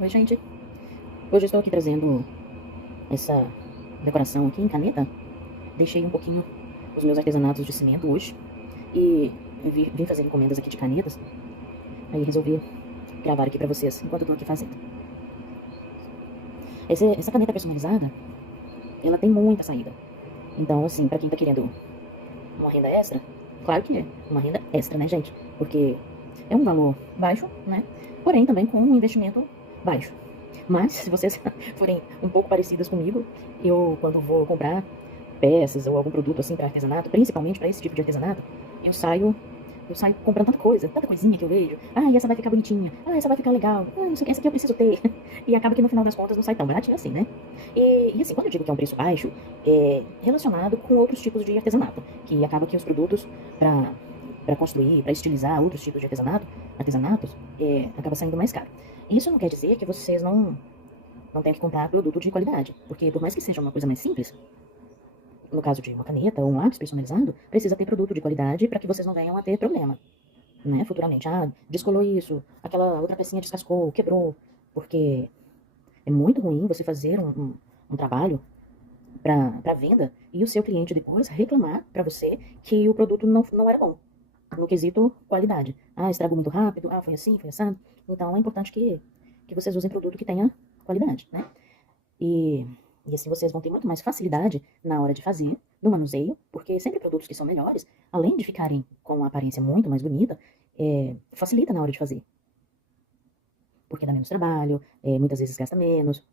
Oi, gente. Hoje eu estou aqui trazendo essa decoração aqui em caneta. Deixei um pouquinho os meus artesanatos de cimento hoje e vim fazer encomendas aqui de canetas. Aí resolvi gravar aqui pra vocês enquanto eu tô aqui fazendo. Essa caneta personalizada, ela tem muita saída. Então, assim, pra quem tá querendo uma renda extra, claro que é uma renda extra, né, gente? Porque é um valor baixo, né? Porém, também com um investimento baixo. Mas, se vocês forem um pouco parecidas comigo, eu, quando vou comprar peças ou algum produto assim para artesanato, principalmente para esse tipo de artesanato, eu saio, eu saio comprando tanta coisa, tanta coisinha que eu vejo. Ah, essa vai ficar bonitinha. Ah, essa vai ficar legal. Ah, não sei o que, essa aqui eu preciso ter. E acaba que no final das contas não sai tão baratinho assim, né? E assim, quando eu digo que é um preço baixo, é relacionado com outros tipos de artesanato, que acaba que os produtos para construir, para estilizar outros tipos de artesanatos, acaba saindo mais caro. Isso não quer dizer que vocês não tenham que comprar produto de qualidade, porque por mais que seja uma coisa mais simples, no caso de uma caneta ou um lápis personalizado, precisa ter produto de qualidade para que vocês não venham a ter problema, né, futuramente. Ah, descolou isso, aquela outra pecinha descascou, quebrou, porque é muito ruim você fazer um trabalho para venda e o seu cliente depois reclamar para você que o produto não era bom, no quesito qualidade. Ah, estragou muito rápido, ah, foi assim, foi assado. Então é importante que vocês usem produto que tenha qualidade, né? E, e assim vocês vão ter muito mais facilidade na hora de fazer, no manuseio, porque sempre produtos que são melhores, além de ficarem com uma aparência muito mais bonita, facilita na hora de fazer. Porque dá menos trabalho, muitas vezes gasta menos.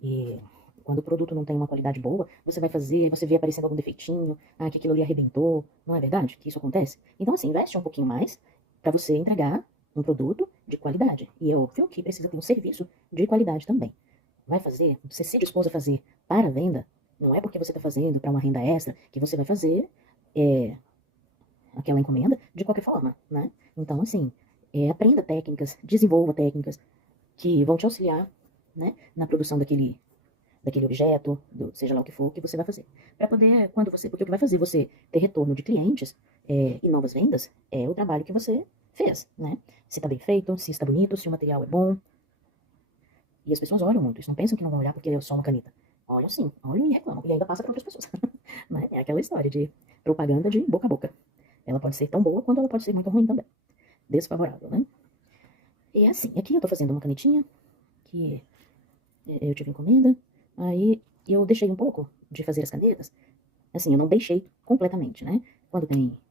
E quando o produto não tem uma qualidade boa, você vai fazer, você vê aparecendo algum defeitinho, ah, que aquilo ali arrebentou. Não é verdade que isso acontece? Então, assim, investe um pouquinho mais para você entregar um produto de qualidade. E é óbvio que precisa ter um serviço de qualidade também. Vai fazer, você se dispôs a fazer para venda, não é porque você está fazendo para uma renda extra que você vai fazer é, aquela encomenda de qualquer forma, né? Então, assim, aprenda técnicas, desenvolva técnicas que vão te auxiliar, né, na produção daquele objeto, seja lá o que for, que você vai fazer. Para poder, quando você, porque o que vai fazer você ter retorno de clientes e novas vendas é o trabalho que você fez, né? Se está bem feito, se está bonito, se o material é bom. E as pessoas olham muito, eles não pensam que não vão olhar porque é só uma caneta. Olham sim, olham e reclamam, e ainda passa para outras pessoas. Né? É aquela história de propaganda de boca a boca. Ela pode ser tão boa quanto ela pode ser muito ruim também. Desfavorável, né? E é assim, aqui eu tô fazendo uma canetinha que eu tive encomenda, aí eu deixei um pouco de fazer as canetas. Assim, eu não deixei completamente, né? Quando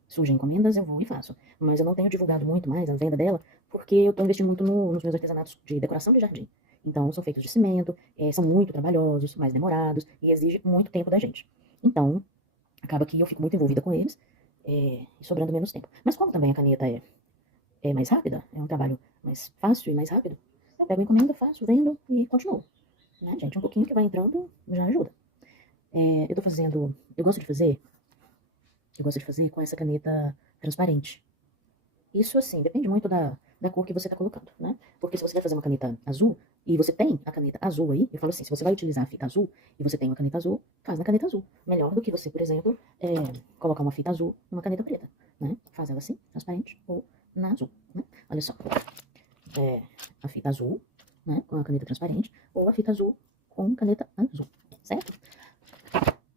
surgem encomendas, eu vou e faço. Mas eu não tenho divulgado muito mais a venda dela, porque eu tô investindo muito nos meus artesanatos de decoração de jardim. Então, são feitos de cimento, são muito trabalhosos, mais demorados, e exige muito tempo da gente. Então, acaba que eu fico muito envolvida com eles, e sobrando menos tempo. Mas como também a caneta é mais rápida, é um trabalho mais fácil e mais rápido, eu pego a encomenda, faço, vendo e continuo. Né, gente? Um pouquinho que vai entrando já ajuda. Eu gosto de fazer, eu gosto de fazer com essa caneta transparente. Isso, assim, depende muito da cor que você está colocando, né? Porque se você vai fazer uma caneta azul, e você tem a caneta azul aí, eu falo assim, se você vai utilizar a fita azul, e você tem uma caneta azul, faz na caneta azul. Melhor do que você, por exemplo, colocar uma fita azul numa caneta preta, né? Faz ela assim, transparente, ou na azul, né? Olha só, a fita azul, né, com a caneta transparente, ou a fita azul com caneta azul, certo?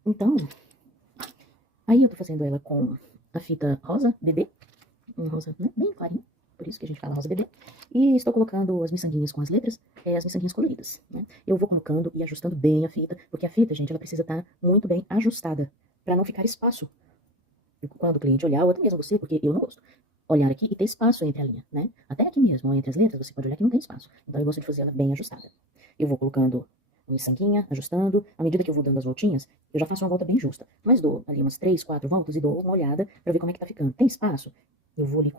Então, aí eu tô fazendo ela com a fita rosa bebê, um rosa, né, bem clarinho, por isso que a gente fala rosa bebê, e estou colocando as miçanguinhas com as letras, as miçanguinhas coloridas, né. Eu vou colocando e ajustando bem a fita, porque a fita, gente, ela precisa estar muito bem ajustada, para não ficar espaço. Quando o cliente olhar, ou até mesmo você, porque eu não gosto, olhar aqui e ter espaço entre a linha, né. Até aqui mesmo, entre as letras, você pode olhar que não tem espaço. Então eu gosto de fazer ela bem ajustada. Eu vou colocando uma miçanguinha, ajustando, à medida que eu vou dando as voltinhas, eu já faço uma volta bem justa, mas dou ali umas 3, 4 voltas e dou uma olhada pra ver como é que tá ficando. Tem espaço? Eu vou ali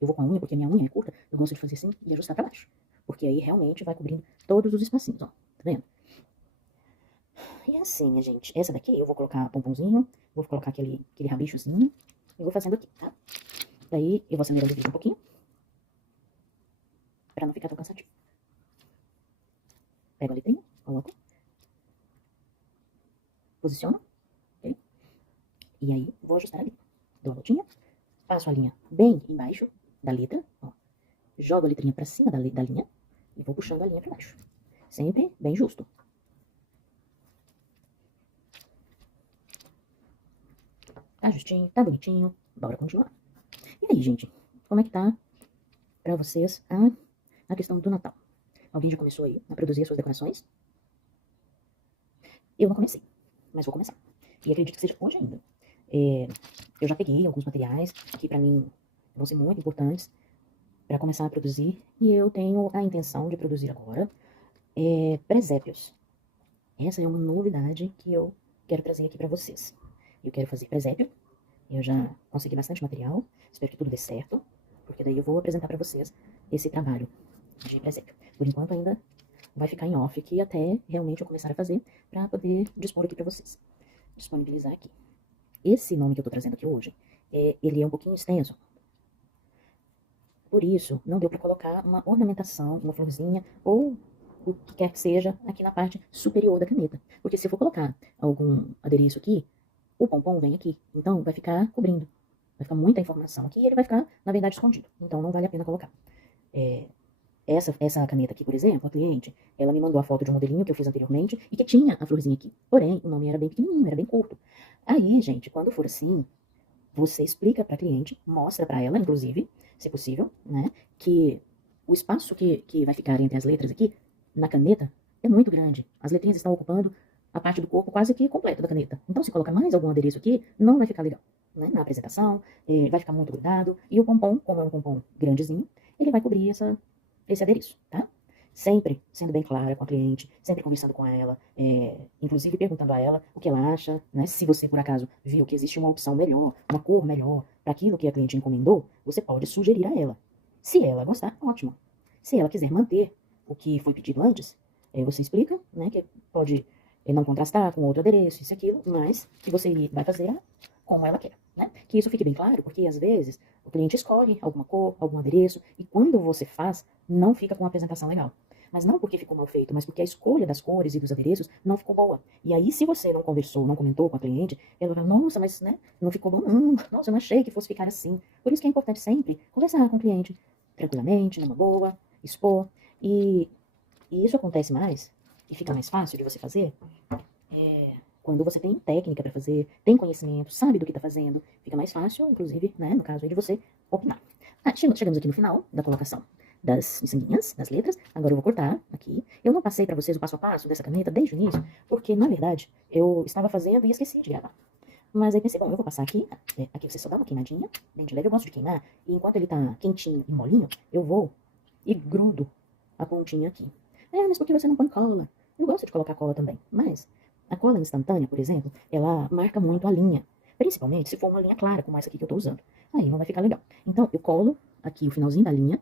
eu vou com a unha, porque a minha unha é curta, eu gosto de fazer assim e ajustar pra baixo, porque aí realmente vai cobrindo todos os espacinhos, ó, tá vendo? E assim, minha gente, essa daqui eu vou colocar pomponzinho, vou colocar aquele rabichozinho, e vou fazendo aqui, tá? Daí eu vou acelerando o vídeo um pouquinho, pra não ficar tão cansativo. Pego a letrinha, coloco, posiciono, ok? E aí vou ajustar a linha. Dou a voltinha, passo a linha bem embaixo da letra, ó. Jogo a letrinha pra cima da linha, e vou puxando a linha para baixo. Sempre bem justo. Tá justinho, tá bonitinho. Bora continuar. E aí, gente? Como é que tá pra vocês a questão do Natal? Alguém já começou aí a produzir as suas decorações? Eu não comecei, mas vou começar. E acredito que seja hoje ainda. Eu já peguei alguns materiais que pra mim vão ser muito importantes para começar a produzir. E eu tenho a intenção de produzir agora presépios. Essa é uma novidade que eu quero trazer aqui para vocês. Eu quero fazer presépio. Eu já consegui bastante material. Espero que tudo dê certo, porque daí eu vou apresentar para vocês esse trabalho de presépio. Por enquanto ainda vai ficar em off aqui até realmente eu começar a fazer para poder dispor aqui para vocês. Disponibilizar aqui. Esse nome que eu tô trazendo aqui hoje, ele é um pouquinho extenso. Por isso, não deu para colocar uma ornamentação, uma florzinha ou o que quer que seja aqui na parte superior da caneta. Porque se eu for colocar algum adereço aqui, o pompom vem aqui. Então, vai ficar cobrindo. Vai ficar muita informação aqui e ele vai ficar, na verdade, escondido. Então, não vale a pena colocar. Essa caneta aqui, por exemplo, a cliente, ela me mandou a foto de um modelinho que eu fiz anteriormente e que tinha a florzinha aqui. Porém, o nome era bem pequenininho, era bem curto. Aí, gente, quando for assim, você explica para a cliente, mostra para ela, inclusive, se possível, né, que o espaço que vai ficar entre as letras aqui, na caneta, é muito grande. As letrinhas estão ocupando a parte do corpo quase que completa da caneta. Então, se colocar mais algum adereço aqui, não vai ficar legal, né, na apresentação, vai ficar muito grudado. E o pompom, como é um pompom grandezinho, ele vai cobrir esse adereço, tá? Sempre sendo bem clara com a cliente, sempre conversando com ela, inclusive perguntando a ela o que ela acha, né? Se você, por acaso, viu que existe uma opção melhor, uma cor melhor para aquilo que a cliente encomendou, você pode sugerir a ela. Se ela gostar, ótimo. Se ela quiser manter o que foi pedido antes, você explica, né? Que pode não contrastar com outro adereço, isso e aquilo, mas que você vai fazer como ela quer, né? Que isso fique bem claro, porque às vezes o cliente escolhe alguma cor, algum adereço, e quando você faz, não fica com uma apresentação legal. Mas não porque ficou mal feito, mas porque a escolha das cores e dos adereços não ficou boa. E aí, se você não conversou, não comentou com a cliente, ela vai, nossa, mas né, não ficou bom, não. Nossa, eu não achei que fosse ficar assim. Por isso que é importante sempre conversar com o cliente, tranquilamente, numa boa, expor. E isso acontece mais, e fica mais fácil de você fazer, quando você tem técnica para fazer, tem conhecimento, sabe do que está fazendo, fica mais fácil, inclusive, né, no caso aí de você opinar. Chegamos aqui no final da colocação das miçanguinhas, das letras. Agora eu vou cortar aqui. Eu não passei para vocês o passo a passo dessa caneta desde o início, porque, na verdade, eu estava fazendo e esqueci de gravar. Mas aí pensei, bom, eu vou passar aqui. Aqui você só dá uma queimadinha, bem de leve. Eu gosto de queimar. E enquanto ele tá quentinho e molinho, eu vou e grudo a pontinha aqui. Mas por que você não põe cola? Eu gosto de colocar cola também, mas a cola instantânea, por exemplo, ela marca muito a linha. Principalmente se for uma linha clara, como essa aqui que eu tô usando. Aí não vai ficar legal. Então, eu colo aqui o finalzinho da linha.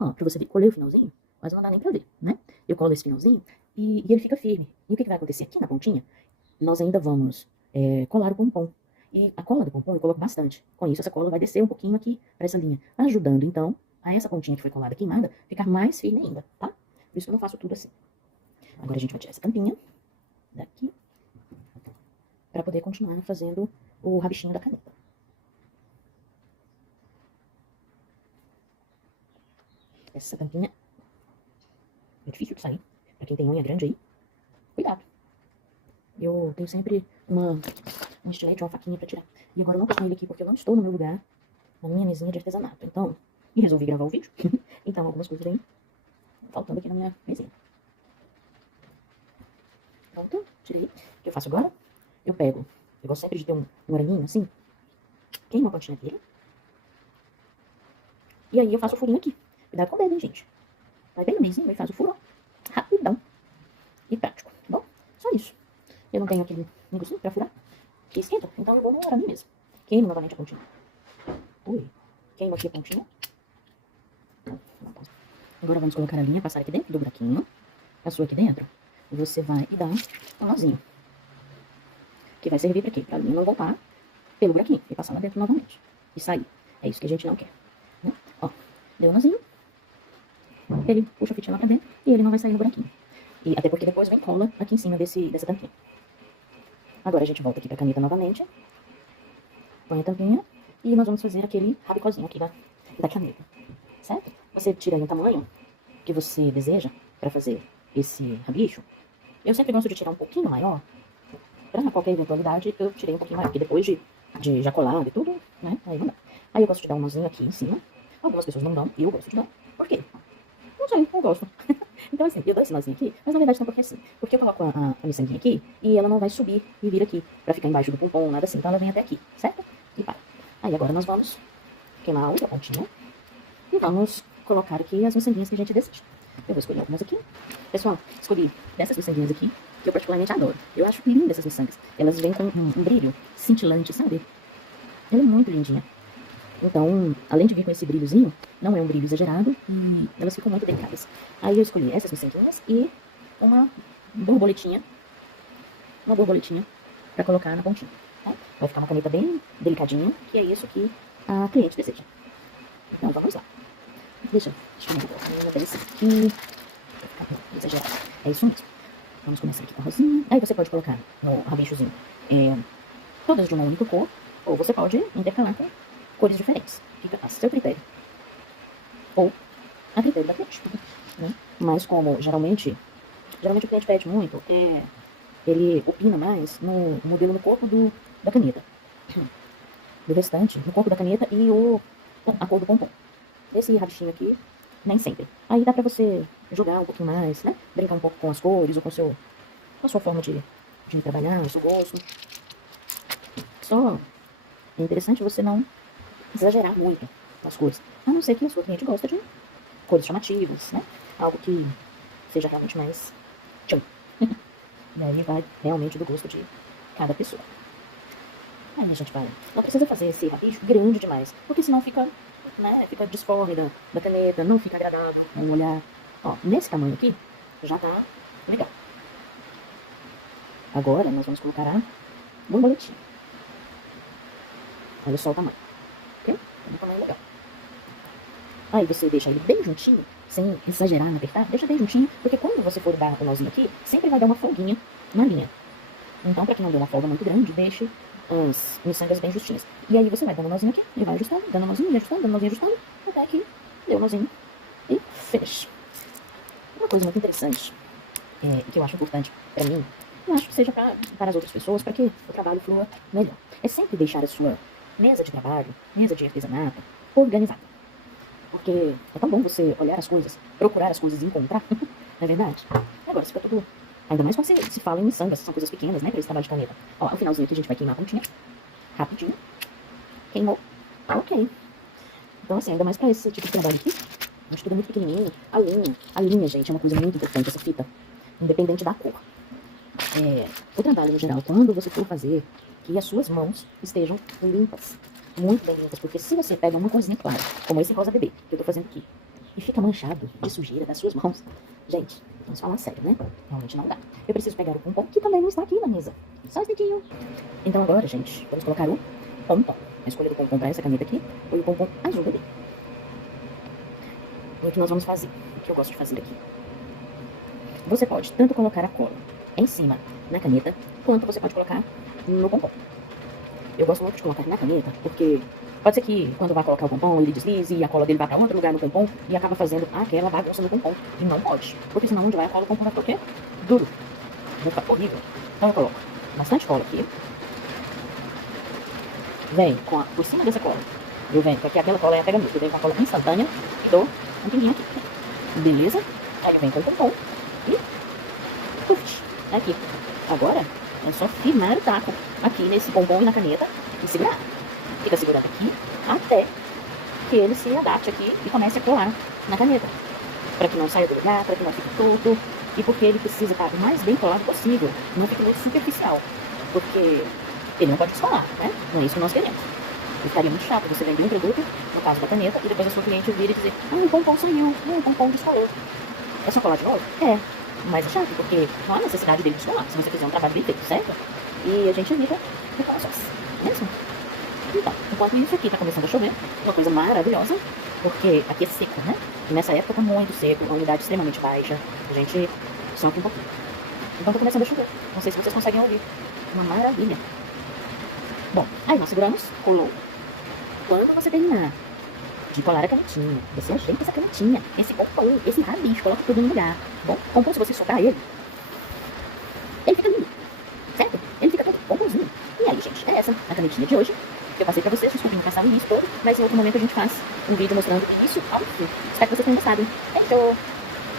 Ó, pra você ver, colei o finalzinho, mas não dá nem pra ver, né? Eu colo esse finalzinho e ele fica firme. E o que vai acontecer aqui na pontinha? Nós ainda vamos colar o pompom. E a cola do pompom eu coloco bastante. Com isso, essa cola vai descer um pouquinho aqui para essa linha, ajudando, então, a essa pontinha que foi colada queimada ficar mais firme ainda, tá? Por isso que eu não faço tudo assim. Agora a gente vai tirar essa tampinha daqui para poder continuar fazendo o rabichinho da caneta. Essa tampinha é difícil de sair. Pra quem tem unha grande aí, cuidado. Eu tenho sempre um estilete ou uma faquinha pra tirar. E agora eu não tô com ele aqui porque eu não estou no meu lugar, na minha mesinha de artesanato. Então, e resolvi gravar o vídeo. Então, algumas coisas vêm faltando aqui na minha mesinha. Pronto, tirei. O que eu faço agora? Eu pego. Eu gosto sempre de ter um oraninho assim. Queimo a pontinha dele. E aí eu faço o furinho aqui. Cuidado com o dedo, hein, gente. Vai bem no meizinho e faz o furo. Rapidão. E prático, tá bom? Só isso. Eu não tenho aquele negocinho pra furar, que esquenta, então eu vou no arame mesmo. Queimo novamente a pontinha. Ui. Queimo aqui a pontinha. Agora vamos colocar a linha, passar aqui dentro do buraquinho. Passou aqui dentro. Você vai e dá um nozinho. Que vai servir pra quê? Pra linha não voltar pelo buraquinho e passar lá dentro novamente. E sair. É isso que a gente não quer. Né? Ó, deu um nozinho. Ele puxa a fitinha lá pra dentro e ele não vai sair no buraquinho. E até porque depois vem cola aqui em cima dessa tampinha. Agora a gente volta aqui pra caneta novamente. Põe a tampinha e nós vamos fazer aquele rabicozinho aqui da caneta. Certo? Você tira aí o tamanho que você deseja para fazer esse rabicho, eu sempre gosto de tirar um pouquinho maior. Para qualquer eventualidade, eu tirei um pouquinho maior, porque depois de já colado e tudo, né? Aí não dá. Aí eu gosto de dar um nozinho aqui em cima. Algumas pessoas não dão, eu gosto de dar. Por quê? Não sei, eu gosto. Então assim, eu dou esse nozinho aqui, mas na verdade não porque assim. Porque eu coloco a miçanguinha aqui e ela não vai subir e vir aqui pra ficar embaixo do pompom, nada assim. Então ela vem até aqui, certo? E para. Aí agora nós vamos queimar a outra pontinha e vamos colocar aqui as miçanguinhas que a gente deseja. Eu vou escolher algumas aqui. Pessoal, escolhi dessas miçanguinhas aqui, que eu particularmente adoro. Eu acho lindas essas miçangas. Elas vêm com um brilho cintilante, sabe? Ela é muito lindinha. Então, além de vir com esse brilhozinho, não é um brilho exagerado e elas ficam muito delicadas. Aí eu escolhi essas miçanguinhas e uma borboletinha para colocar na pontinha. Tá? Vai ficar uma caneta bem delicadinha, que é isso que a cliente deseja. Então, vamos lá. Deixa eu ver um pouquinho desse aqui. Vai ficar bem exagerado. É isso mesmo. Vamos começar aqui com a rosinha. Aí você pode colocar no rabichozinho todas de uma única cor, ou você pode intercalar com cores diferentes. Fica a seu critério. Ou a critério da cliente. Né? Mas como geralmente o cliente pede muito, ele opina mais no modelo no corpo da caneta. Do restante, no corpo da caneta e a cor do pompom. Esse rabichinho aqui, nem sempre. Aí dá pra você jogar um pouquinho mais, né? Brincar um pouco com as cores ou com a sua forma de trabalhar, o seu gosto. Só é interessante você não exagerar muito nas cores. A não ser que a sua cliente goste de cores chamativas, né? Algo que seja realmente mais tchum. E aí vai realmente do gosto de cada pessoa. Aí a gente vai. Não precisa fazer esse rabicho grande demais, porque senão fica, né? Fica desforre da caneta, não fica agradável no olhar. Ó, nesse tamanho aqui, já tá legal. Agora nós vamos colocar a borboletinha. Olha só o tamanho. Ok? É um tamanho legal. Aí você deixa ele bem juntinho, sem exagerar em apertar. Deixa bem juntinho, porque quando você for dar o nozinho aqui, sempre vai dar uma folguinha na linha. Então, pra que não dê uma folga muito grande, deixe as miçangas bem justinhas. E aí você vai dando um nozinho aqui, e vai ajustando, dando um nozinho e ajustando, dando um nozinho e ajustando, até que deu o nozinho e finish. Uma coisa muito interessante, que eu acho importante pra mim, eu acho que seja para as outras pessoas, para que o trabalho flua melhor. É sempre deixar a sua mesa de trabalho, mesa de artesanato, organizada. Porque é tão bom você olhar as coisas, procurar as coisas e encontrar, não é verdade? Agora, fica tudo... Ainda mais quando se fala em miçangas, são coisas pequenas, né, para esse trabalho de caneta. Ó, o finalzinho aqui a gente vai queimar a pontinha, rapidinho. Queimou. Ok. Então, assim, ainda mais para esse tipo de trabalho aqui, acho tudo muito pequenininho. A linha, gente, é uma coisa muito importante, essa fita, independente da cor. O trabalho, no geral, quando você for fazer, que as suas mãos estejam limpas, muito bem limpas, porque se você pega uma coisinha clara, como esse rosa bebê, que eu tô fazendo aqui, e fica manchado de sujeira das suas mãos, gente, vamos falar sério, né? Realmente não dá. Eu preciso pegar o pompom, que também não está aqui na mesa. Só esse dedinho. Então agora, gente, vamos colocar o pompom. A escolha do pompom para essa caneta aqui foi o pompom azul bebê. O que nós vamos fazer? O que eu gosto de fazer aqui? Você pode tanto colocar a cola em cima na caneta, quanto você pode colocar no pompom. Eu gosto muito de colocar na caneta, porque pode ser que quando vai colocar o pompom, ele deslize e a cola dele vai para outro lugar no pompom e acaba fazendo aquela bagunça no pompom. E não pode, porque senão onde vai a cola, o pompom vai ficar o quê? Duro. Vai ficar horrível. Então eu coloco bastante cola aqui. Vem por cima dessa cola. Eu venho, porque aquela cola é a pega-mesmo. Eu venho com a cola instantânea e dou um pinguinho aqui. Beleza? Aí eu venho com o pompom e... Puf, aqui. Agora é só firmar o taco aqui nesse pompom e na caneta e segurar. Fica segurando aqui até que ele se adapte aqui e comece a colar na caneta. Para que não saia do lugar, para que não fique torto. E porque ele precisa estar o mais bem colado possível. Não fique muito superficial. Porque ele não pode descolar, né? Não é isso que nós queremos. E ficaria muito chato você vender um produto, no caso da caneta, e depois a sua cliente vir e dizer: o pompom saiu, o pompom descolou. É só colar de novo? É. Mas é chato, porque não há necessidade dele descolar, se você fizer um trabalho bem feito, certo? E a gente evita o processo, mesmo? Então, enquanto isso aqui tá começando a chover, uma coisa maravilhosa, porque aqui é seco, né? E nessa época tá muito seco, uma umidade extremamente baixa, a gente sofre um pouquinho. Então tá começando a chover, não sei se vocês conseguem ouvir. Uma maravilha. Bom, aí nós seguramos, colou. Quando você terminar de colar a canetinha. Você ajeita essa canetinha, esse pompom, esse rabisco, coloca tudo no lugar. Bom, o pompom, se você soltar ele fica lindo, certo? Ele fica todo pomponzinho. E aí, gente, é essa a canetinha de hoje. Eu passei pra vocês, desculpem passar o início todo, mas em outro momento a gente faz um vídeo mostrando isso ao fim. Espero que vocês tenham gostado. Beijo!